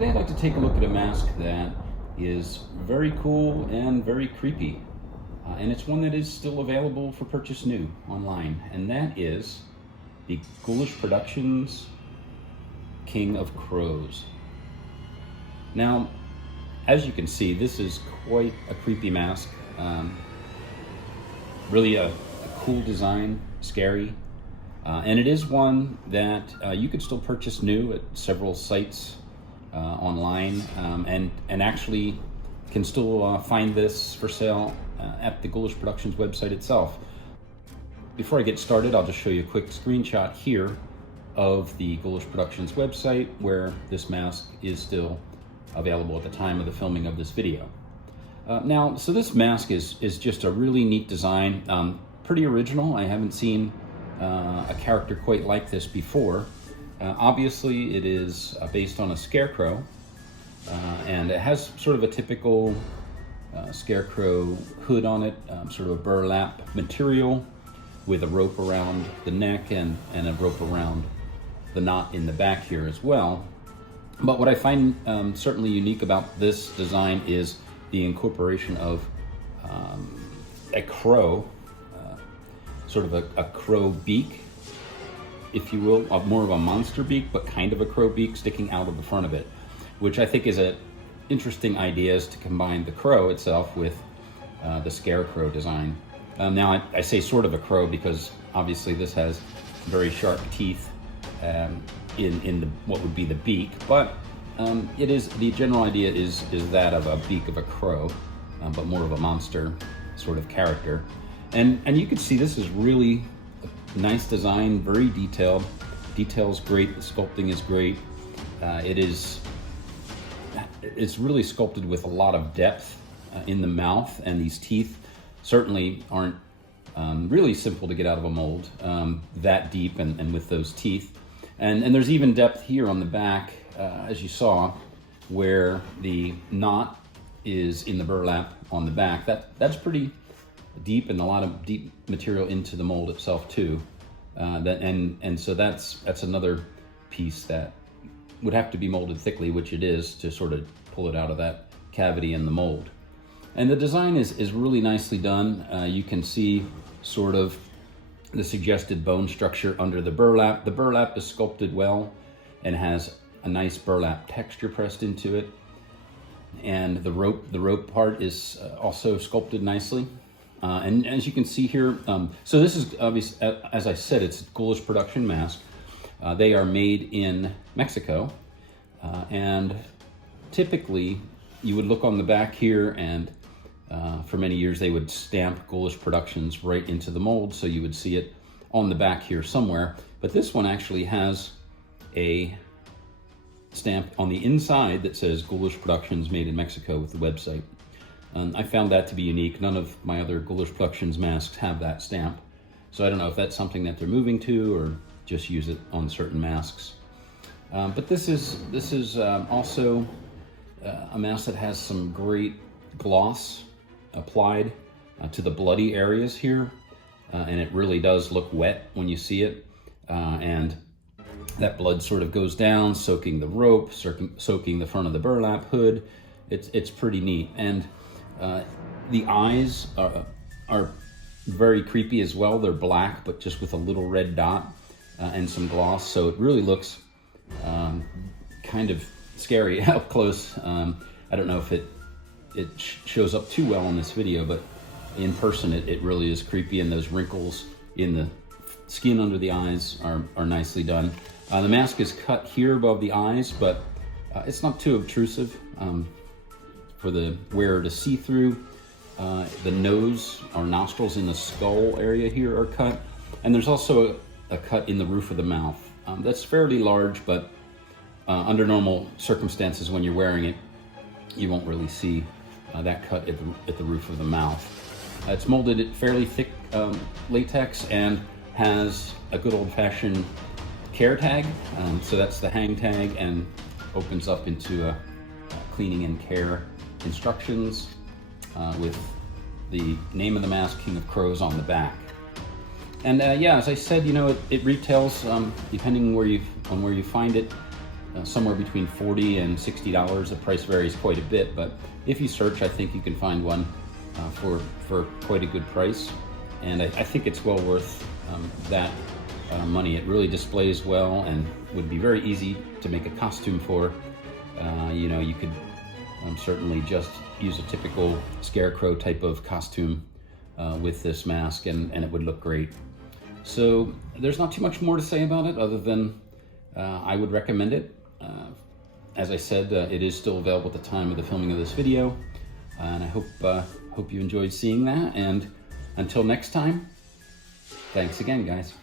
Today I'd like to take a look at a mask that is very cool and very creepy. And it's one that is still available for purchase new online. And that is the Ghoulish Productions King of Crows. Now, as you can see, this is quite a creepy mask. Really a cool design, scary. And it is one that you could still purchase new at several sites online, and actually can still find this for sale at the Ghoulish Productions website itself. Before I get started, I'll just show you a quick screenshot here of the Ghoulish Productions website where this mask is still available at the time of the filming of this video. So this mask is just a really neat design, pretty original. I haven't seen a character quite like this before. Obviously it is based on a scarecrow, and it has sort of a typical scarecrow hood on it, sort of a burlap material with a rope around the neck and a rope around the knot in the back here as well. But what I find certainly unique about this design is the incorporation of a crow, sort of a crow beak, if you will, more of a monster beak, but kind of a crow beak sticking out of the front of it, which I think is an interesting idea, is to combine the crow itself with the scarecrow design. Now I say sort of a crow because obviously this has very sharp teeth in the what would be the beak, but it is, the general idea is that of a beak of a crow, but more of a monster sort of character. And you can see this is really a nice design, very detailed. Detail's great, the sculpting is great. It's really sculpted with a lot of depth in the mouth, and these teeth certainly aren't really simple to get out of a mold, that deep and with those teeth. And there's even depth here on the back, as you saw, where the knot is in the burlap on the back. That's pretty deep, and a lot of deep material into the mold itself too. So that's another piece that would have to be molded thickly, which it is, to sort of pull it out of that cavity in the mold. And the design is really nicely done. You can see sort of the suggested bone structure under the burlap. The burlap is sculpted well and has a nice burlap texture pressed into it. And the rope part is also sculpted nicely. And as you can see here, so this is obvious, as I said, it's a Ghoulish production mask. They are made in Mexico, and typically you would look on the back here, and for many years they would stamp Ghoulish Productions right into the mold, so you would see it on the back here somewhere. But this one actually has a stamp on the inside that says Ghoulish Productions made in Mexico with the website. I found that to be unique. None of my other Ghoulish Productions masks have that stamp. So I don't know if that's something that they're moving to or just use it on certain masks. But this is also a mask that has some great gloss applied to the bloody areas here. And it really does look wet when you see it. And that blood sort of goes down, soaking the rope, soaking the front of the burlap hood. It's pretty neat. And the eyes are very creepy as well. They're black, but just with a little red dot and some gloss. So it really looks kind of scary up close. I don't know if it shows up too well in this video, but in person it really is creepy, and those wrinkles in the skin under the eyes are nicely done. The mask is cut here above the eyes, but it's not too obtrusive for the wearer to see through. The nose or nostrils in the skull area here are cut, and there's also a cut in the roof of the mouth. That's fairly large, but under normal circumstances when you're wearing it, you won't really see that cut at the roof of the mouth. It's molded in fairly thick latex and has a good old-fashioned care tag. So that's the hang tag, and opens up into a cleaning and care instructions with the name of the mask, King of Crows, on the back. And yeah, as I said, you know, it retails, depending on where you find it, somewhere between $40 and $60. The price varies quite a bit, but if you search, I think you can find one for quite a good price. And I think it's well worth that money. It really displays well and would be very easy to make a costume for. You know, you could certainly just use a typical scarecrow type of costume with this mask, and it would look great. So there's not too much more to say about it other than I would recommend it. As I said, it is still available at the time of the filming of this video, and I hope you enjoyed seeing that. And until next time, thanks again, guys.